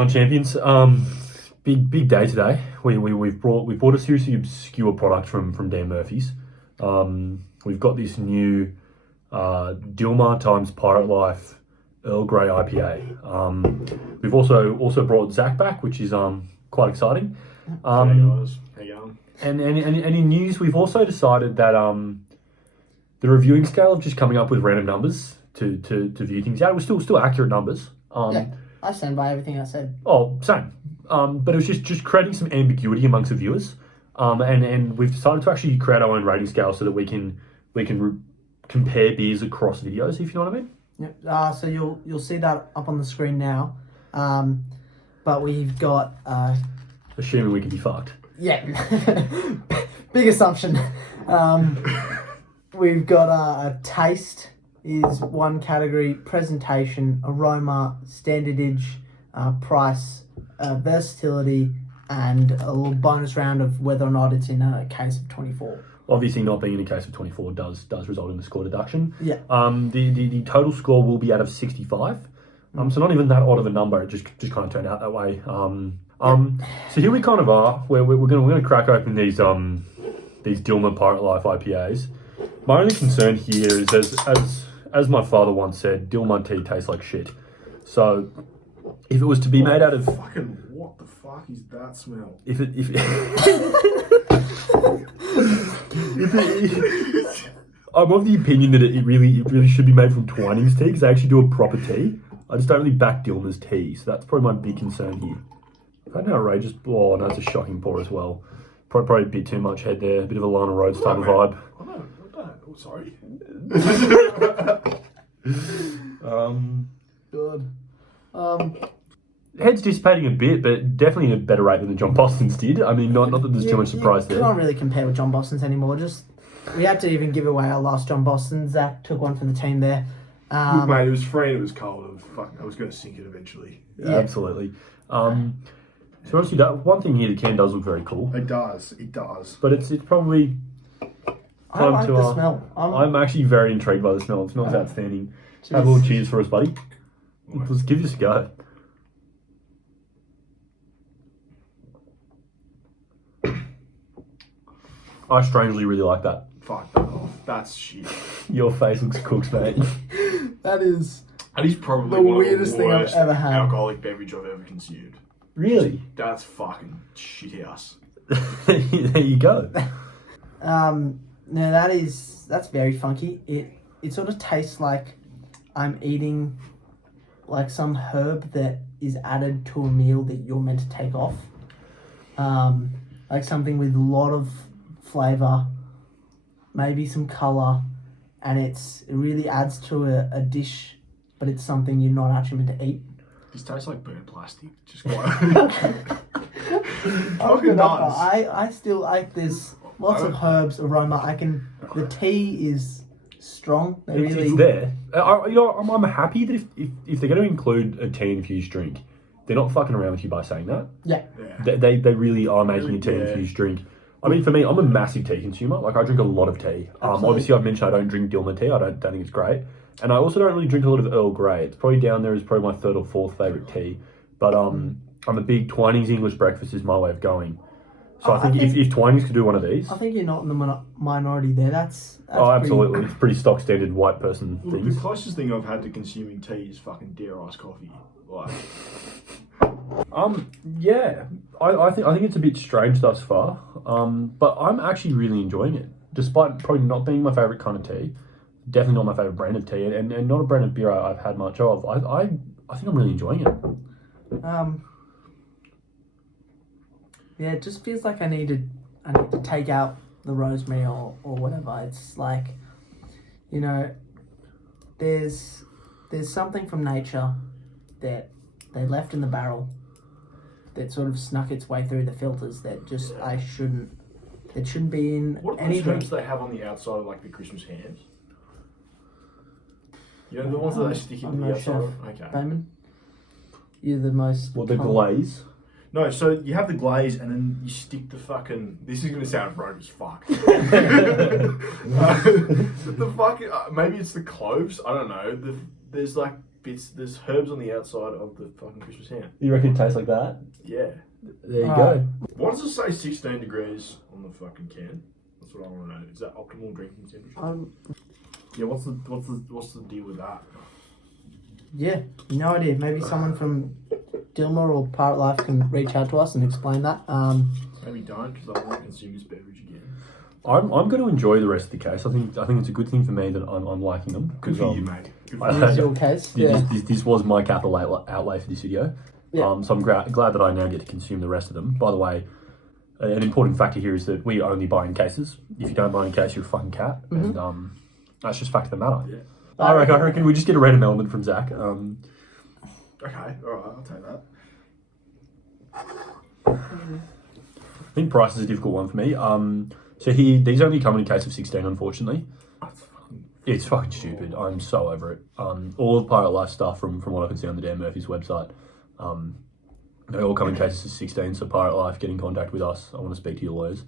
On champions, big day today. We've bought a seriously obscure product from Dan Murphy's. We've got this new Dilmah times Pirate Life Earl Grey IPA. We've also brought Zach back, which is quite exciting. Hey guys, how you going? And in news, we've also decided that the reviewing scale of just coming up with random numbers to view things out was still accurate numbers. Yeah, I stand by everything I said. Oh, same. But it was just creating some ambiguity amongst the viewers. And we've decided to actually create our own rating scale so that we can compare beers across videos, if you know what I mean. Yep. So you'll see that up on the screen now. But we've got Assuming we can be fucked. yeah, big assumption. We've got a taste is one category, presentation, aroma, standardage, price, versatility, and a little bonus round of whether or not it's in a case of 24. Obviously, not being in a case of 24 does result in a score deduction. Yeah. The total score will be out of 65. So not even that odd of a number. It just kind of turned out that way. So here we kind of are. We're gonna crack open these Dilmah Pirate Life IPAs. My only concern here is as my father once said, Dilmah tea tastes like shit. So if it was to be made out of Fucking what the fuck is that smell? I'm of the opinion that it really should be made from Twinings tea because they actually do a proper tea. I just don't really back Dilmah's tea, so that's probably my big concern here. I've had an outrageous. Oh, no, it's a shocking pour as well. Probably a bit too much head there, a bit of a Lana Rhodes type of vibe. Oh no, oh sorry. Good. Head's dissipating a bit, but definitely in a better rate than the John Boston's did. I mean, not that there's too much surprise there. You can't really compare with John Boston's anymore. We had to even give away our last John Boston. Zach took one from the team there. Look, mate, it was free and it was cold. I was going to sink it eventually. Yeah. Absolutely. So honestly, that one thing here, the can does look very cool. It does. But it's probably I like the smell. I'm actually very intrigued by the smell. It smells outstanding. Have a little cheers for us, buddy. Let's give this a go. I strangely really like that. Fuck that off. That's shit. Your face looks cooked, mate. That is probably the one weirdest of the thing I've worst ever had. alcoholic beverage I've ever consumed. Really? That's fucking shit house. There you go. No, that's very funky. It sort of tastes like I'm eating like some herb that is added to a meal that you're meant to take off. Like something with a lot of flavour, maybe some colour, and it really adds to a dish, but it's something you're not actually meant to eat. This tastes like burnt plastic. Just Fucking does. I still like there's lots of herbs, aroma. The tea is strong. It's there. I'm happy that if they're going to include a tea infused drink, they're not fucking around with you by saying that. Yeah. They really are making a tea infused drink. I mean, for me, I'm a massive tea consumer. Like, I drink a lot of tea. Obviously, I've mentioned I don't drink Dilmah tea. I don't think it's great. And I also don't really drink a lot of Earl Grey. It's probably down there as probably my third or fourth favourite tea. But I'm a big Twinings English breakfast is my way of going. So I think if Twinings could do one of these... I think you're not in the minority there. That's absolutely. It's pretty stock standard white person Look, things. the closest thing I've had to consuming tea is fucking Dare Iced coffee. Like... Yeah, I think it's a bit strange thus far, but I'm actually really enjoying it, despite probably not being my favourite kind of tea. Definitely not my favourite brand of tea, and not a brand of beer I've had much of. I think I'm really enjoying it. Yeah, it just feels like I need to take out the rosemary or whatever. It's like, you know, there's something from nature that they left in the barrel that sort of snuck its way through the filters that just it shouldn't be in what are any those drink. herbs they have on the outside of like the Christmas hams? You know the ones that they stick into the outside of? Okay. Damon, you're the most... Well, the glaze. No, so you have the glaze and then you stick the fucking... This is going to sound rogue as fuck. The fucking... maybe it's the cloves. I don't know. There's like bits. There's herbs on the outside of the fucking Christmas ham. You reckon it tastes like that? Yeah. There you go. Why does it say 16 degrees on the fucking can? That's what I want to know. Is that optimal drinking temperature? Yeah. What's the deal with that? Yeah, no idea. Maybe someone from Dilma or Pirate Life can reach out to us and explain that. Maybe don't, because I want to consume this beverage again. I'm going to enjoy the rest of the case. I think it's a good thing for me that I'm liking them. Good for you, mate. Good for This is your case. Yeah. This was my capital outlay for this video. Yeah. So I'm glad that I now get to consume the rest of them. By the way, an important factor here is that we only buy in cases. If you don't buy in case, you're a fucking cat. Mm-hmm. And that's just fact of the matter. Yeah. I reckon we just get a random element from Zach. Okay, alright, I'll take that. I think price is a difficult one for me. So these only come in a case of 16, unfortunately. It's fucking stupid. I'm so over it. All the Pirate Life stuff from what I can see on the Dan Murphy's website, they all come in cases of 16. So Pirate Life, get in contact with us. I want to speak to your lawyers.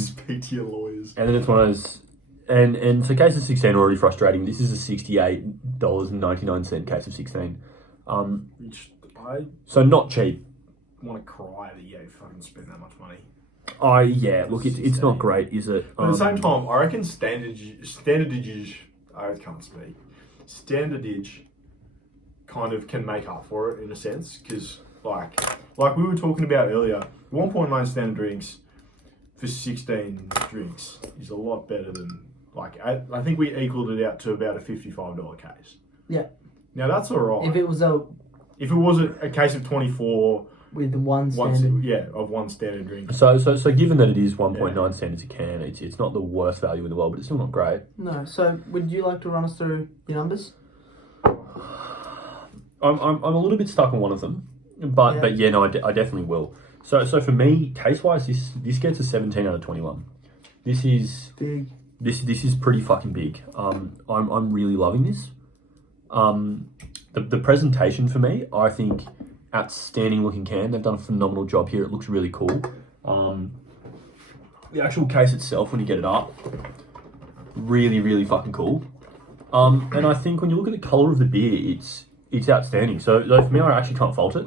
Speak to your lawyers. And then it's one of those, and so case of 16 are already frustrating. This is a $68.99 case of 16. Which I So not cheap. want to cry that you fucking spend that much money. Look, it's not great, is it? But at the same time, I reckon standardage, I can't speak. Standardage kind of can make up for it in a sense, because like we were talking about earlier, 1.9 standard drinks for 16 drinks is a lot better than, I think we equaled it out to about a $55 case. Yeah. Now that's alright. If it was a case of 24 with one standard. of one standard drink. So given that it is 1.9 standards a can, it's not the worst value in the world, but it's still not great. No. So would you like to run us through your numbers? I'm a little bit stuck on one of them, but I definitely will. So for me, case wise, this gets a 17 out of 21. This is big. This is pretty fucking big. I'm really loving this. The presentation for me, I think, outstanding looking can. They've done a phenomenal job here. It looks really cool. The actual case itself, when you get it up, really, really fucking cool. And I think when you look at the colour of the beer, it's outstanding. So for me, I actually can't fault it.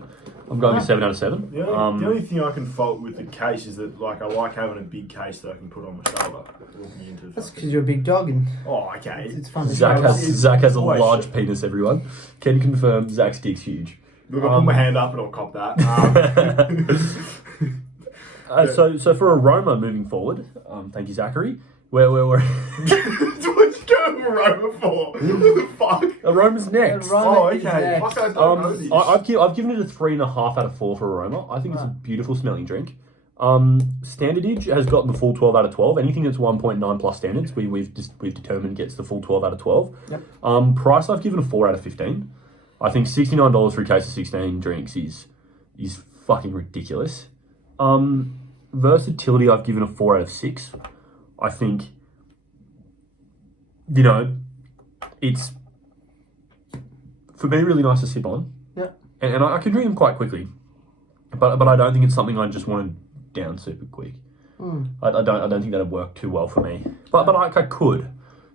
I'm going a 7 out of 7. The only thing I can fault with the case is that I like having a big case that I can put on my shoulder. Walking into That's because you're a big dog and okay. It's fun. Zach has a large penis, everyone. Can confirm Zach's dick's huge. Look, I'll put my hand up and I'll cop that. So for aroma moving forward, thank you, Zachary. Where What'd you go aroma for? What the fuck? Aroma's next. Aroma is Okay. next. Fuck, I don't know this. I've given it a 3.5 out of 4 for aroma. I think it's a beautiful smelling drink. Standardage has gotten the full 12 out of 12. Anything that's 1.9 plus standards, we've determined gets the full 12 out of 12. Yep. Price, I've given a 4 out of 15. I think $69 for a case of 16 drinks is fucking ridiculous. Versatility, I've given a 4 out of 6. I think, it's, for me, really nice to sip on. Yeah. And I can drink them quite quickly. But I don't think it's something I just want to down super quick. I don't think that'd work too well for me. But I could.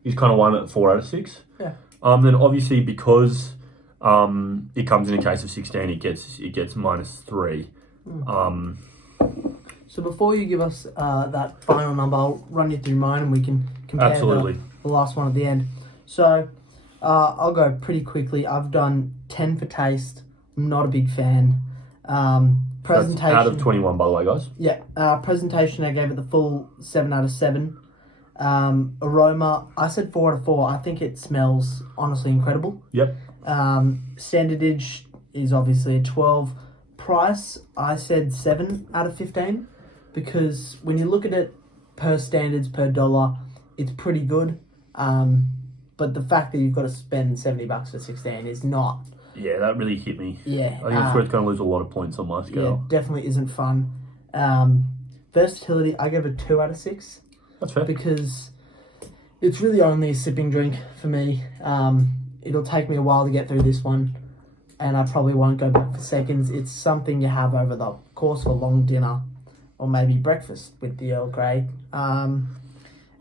Is kind of one at 4 out of 6. Yeah. Then obviously because it comes in a case of 16, it gets -3. So before you give us that final number, I'll run you through mine and we can compare Absolutely. the last one at the end. So I'll go pretty quickly. I've done 10 for taste. I'm not a big fan. Presentation. That's out of 21, by the way, guys. Yeah. Presentation, I gave it the full 7 out of 7. Aroma, I said 4 out of 4. I think it smells honestly incredible. Yep. Standardage is obviously a 12. Price, I said 7 out of 15 because when you look at it per standards, per dollar, it's pretty good. But the fact that you've got to spend $70 for 16 is not. Yeah, that really hit me. Yeah. I think it's where it's going to lose a lot of points on my Yeah, scale. definitely isn't fun. Versatility, I gave it 2 out of 6. That's fair. Because it's really only a sipping drink for me. It'll take me a while to get through this one, and I probably won't go back for seconds. It's something you have over the course of a long dinner, or maybe breakfast with the Earl Grey.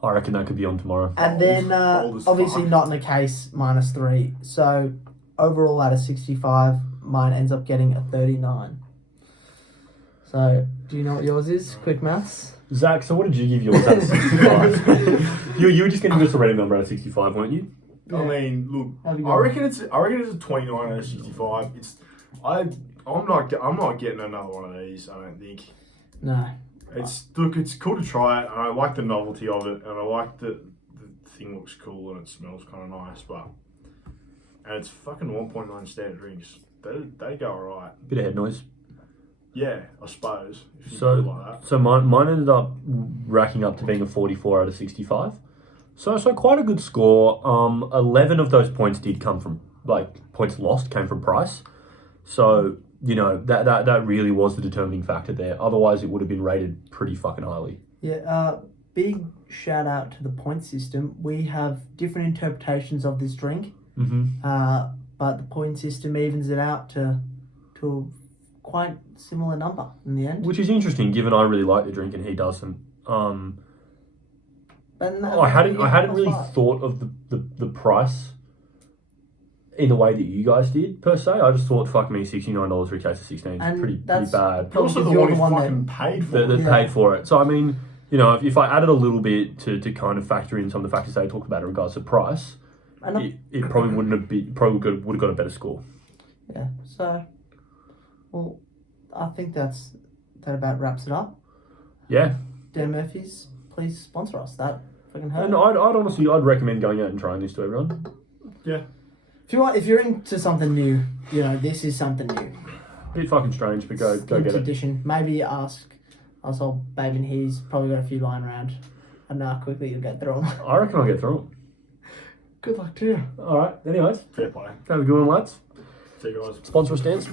I reckon that could be on tomorrow. And then, bold as obviously fuck. not in the case, -3. So, overall out of 65, mine ends up getting a 39. So, do you know what yours is? Quick maths. Zach, so what did you give yours out of 65? you were just going to give us a random number out of 65, weren't you? I mean, look, Have you I got- reckon it's a 29 out of 65. I'm not getting another one of these. I don't think. No. It's cool to try it, and I like the novelty of it, and I like the thing looks cool and it smells kind of nice, and it's fucking 1.9 standard drinks. They go alright. Bit of head noise. Yeah, I suppose. If you So, put it like that. so mine ended up racking up to being a 44 out of 65. So quite a good score. 11 of those points did come from, points lost came from price. So, that really was the determining factor there. Otherwise, it would have been rated pretty fucking highly. Yeah, big shout out to the point system. We have different interpretations of this drink, but the point system evens it out to a quite similar number in the end. Which is interesting, given I really like the drink and he doesn't. And I hadn't that's really fine. thought of the price in the way that you guys did, per se. I just thought, fuck me, $69 for a case of 16 is And pretty that's bad. You're also the You're one the who one fucking paid for That it. Yeah. paid for it. So, I mean, if I added a little bit to kind of factor in some of the factors they talked about in regards to price, And it probably wouldn't have been, would have got a better score. yeah, so, well, I think that about wraps it up. Yeah. Dan Murphy's, please sponsor us. That fucking hurt. And I'd recommend going out and trying this to everyone. Yeah. If you're into something new, this is something new. Bit fucking strange, but go get it. Edition. Maybe ask old babe in he's probably got a few lying around. And how quickly you'll get through them. I reckon I'll get through Good luck to you. it. Alright, anyways, Fair play. have a good one, lads. See you guys. Sponsor us, Stans.